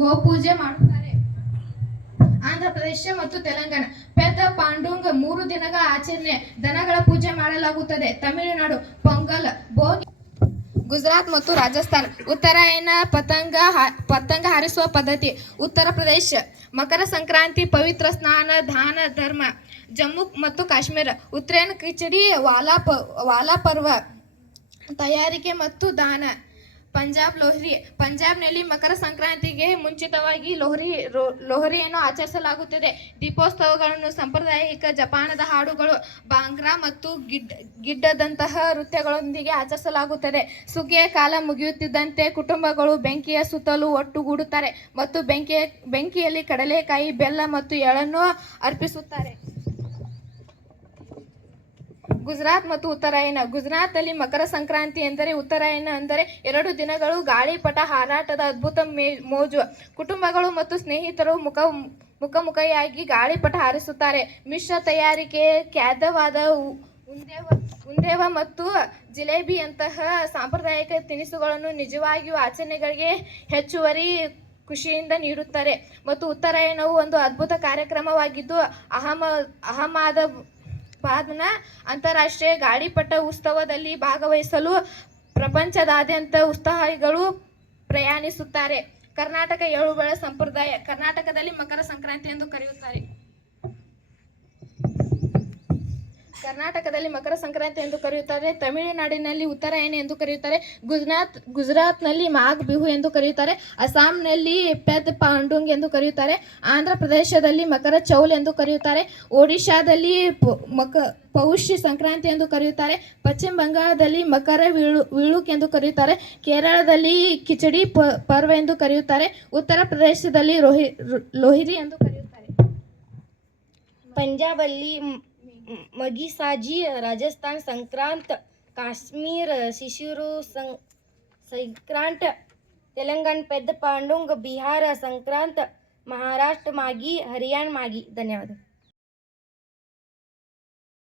ಗೋಪೂಜೆ ಮಾಡುತ್ತಾರೆ. ಆಂಧ್ರ ಪ್ರದೇಶ ಮತ್ತು ತೆಲಂಗಾಣ ಪೆದ್ದ ಪಾಂಡುಂಗ್ 3 ದಿನಗಳ ಆಚರಣೆ, ದನಗಳ ಪೂಜೆ ಮಾಡಲಾಗುತ್ತದೆ. ತಮಿಳುನಾಡು ಪೊಂಗಲ್, ಭೋಗಿ. ಗುಜರಾತ್ ಮತ್ತು ರಾಜಸ್ಥಾನ್ ಉತ್ತರಾಯಣ, ಪತಂಗ ಹಾರಿಸುವ ಪದ್ಧತಿ. ಉತ್ತರ ಪ್ರದೇಶ ಮಕರ ಸಂಕ್ರಾಂತಿ, ಪವಿತ್ರ ಸ್ನಾನ, ದಾನ ಧರ್ಮ. ಜಮ್ಮು ಮತ್ತು ಕಾಶ್ಮೀರ ಉತ್ತರಾಯಣ, ಕಿಚಡಿ, ವಾಲಾ ಪರ್ವ, ತಯಾರಿಕೆ ಮತ್ತು ದಾನ. ಪಂಜಾಬ್ ಲೋಹ್ರಿ, ಪಂಜಾಬ್ನಲ್ಲಿ ಮಕರ ಸಂಕ್ರಾಂತಿಗೆ ಮುಂಚಿತವಾಗಿ ಲೋಹರಿಯನ್ನು ಆಚರಿಸಲಾಗುತ್ತದೆ. ದೀಪೋತ್ಸವಗಳನ್ನು ಸಾಂಪ್ರದಾಯಿಕ ಜಪಾನದ ಹಾಡುಗಳು, ಬಾಂಗ್ರಾ ಮತ್ತು ಗಿಡ್ಡದಂತಹ ನೃತ್ಯಗಳೊಂದಿಗೆ ಆಚರಿಸಲಾಗುತ್ತದೆ. ಸುಗ್ಗಿಯ ಕಾಲ ಮುಗಿಯುತ್ತಿದ್ದಂತೆ ಕುಟುಂಬಗಳು ಬೆಂಕಿಯ ಸುತ್ತಲೂ ಒಟ್ಟುಗೂಡುತ್ತಾರೆ ಮತ್ತು ಬೆಂಕಿಯಲ್ಲಿ ಕಡಲೆಕಾಯಿ, ಬೆಲ್ಲ ಮತ್ತು ಎಳ್ಳನ್ನು ಅರ್ಪಿಸುತ್ತಾರೆ. ಗುಜರಾತ್ ಮತ್ತು ಉತ್ತರಾಯಣ. ಗುಜರಾತ್ನಲ್ಲಿ ಮಕರ ಸಂಕ್ರಾಂತಿ ಎಂದರೆ ಉತ್ತರಾಯಣ ಅಂದರೆ 2 ದಿನಗಳು ಗಾಳಿಪಟ ಹಾರಾಟದ ಅದ್ಭುತ ಮೋಜು. ಕುಟುಂಬಗಳು ಮತ್ತು ಸ್ನೇಹಿತರು ಮುಖಾಮುಖಿಯಾಗಿ ಗಾಳಿಪಟ ಹಾರಿಸುತ್ತಾರೆ. ಮಿಶ್ರ ತಯಾರಿಕೆ, ಖಾದ್ಯವಾದ ಉಂದೇವ ಮತ್ತು ಜಿಲೇಬಿಯಂತಹ ಸಾಂಪ್ರದಾಯಿಕ ತಿನಿಸುಗಳನ್ನು ನಿಜವಾಗಿಯೂ ಆಚರಣೆಗಳಿಗೆ ಹೆಚ್ಚುವರಿ ಖುಷಿಯಿಂದ ನೀಡುತ್ತಾರೆ. ಮತ್ತು ಉತ್ತರಾಯಣವು ಒಂದು ಅದ್ಭುತ ಕಾರ್ಯಕ್ರಮವಾಗಿದ್ದು, ಅಹಮದಾಬಾದ್ನ ಅಂತಾರಾಷ್ಟ್ರೀಯ ಗಾಳಿಪಟ ಉತ್ಸವದಲ್ಲಿ ಭಾಗವಹಿಸಲು ಪ್ರಪಂಚದಾದ್ಯಂತ ಉತ್ಸಾಹಿಗಳು ಪ್ರಯಾಣಿಸುತ್ತಾರೆ. ಕರ್ನಾಟಕ ಎಳ್ಳುಬೆಳೆ ಸಂಪ್ರದಾಯ. ಕರ್ನಾಟಕದಲ್ಲಿ ಮಕರ ಸಂಕ್ರಾಂತಿ ಎಂದು ಕರೆಯುತ್ತಾರೆ. ತಮಿಳುನಾಡಿನಲ್ಲಿ ಉತ್ತರಾಯಣ ಎಂದು ಕರೆಯುತ್ತಾರೆ. ಗುಜರಾತ್ನಲ್ಲಿ ಮಾಘ್ ಬಿಹು ಎಂದು ಕರೆಯುತ್ತಾರೆ. ಅಸ್ಸಾಂನಲ್ಲಿ ಪೆದ್ ಪಾಂಡುಂಗ್ ಎಂದು ಕರೆಯುತ್ತಾರೆ. ಆಂಧ್ರ ಪ್ರದೇಶದಲ್ಲಿ ಮಕರ ಚೌಲ್ ಎಂದು ಕರೆಯುತ್ತಾರೆ. ಒಡಿಶಾದಲ್ಲಿ ಪೌಷ ಸಂಕ್ರಾಂತಿ ಎಂದು ಕರೆಯುತ್ತಾರೆ. ಪಶ್ಚಿಮ ಬಂಗಾಳದಲ್ಲಿ ಮಕರ ವಿಳುಕ್ ಎಂದು ಕರೆಯುತ್ತಾರೆ. ಕೇರಳದಲ್ಲಿ ಕಿಚಡಿ ಪರ್ವ ಎಂದು ಕರೆಯುತ್ತಾರೆ. ಉತ್ತರ ಪ್ರದೇಶದಲ್ಲಿ ಲೋಹಿರಿ ಎಂದು ಕರೆಯುತ್ತಾರೆ. ಪಂಜಾಬಲ್ಲಿ ಮಗಿಸಾಜಿ, ರಾಜಸ್ಥಾನ್ ಸಂಕ್ರಾಂತ್, ಕಾಶ್ಮೀರ ಶಿಶಿರು ಸಂಕ್ರಾಂತ್, ತೆಲಂಗಾಣ ಪೆದ್ದ ಪಾಂಡುಂಗ್, ಬಿಹಾರ ಸಂಕ್ರಾಂತ್, ಮಹಾರಾಷ್ಟ್ರ ಮಾಗಿ, ಹರಿಯಾಣ ಮಾಗಿ. ಧನ್ಯವಾದ.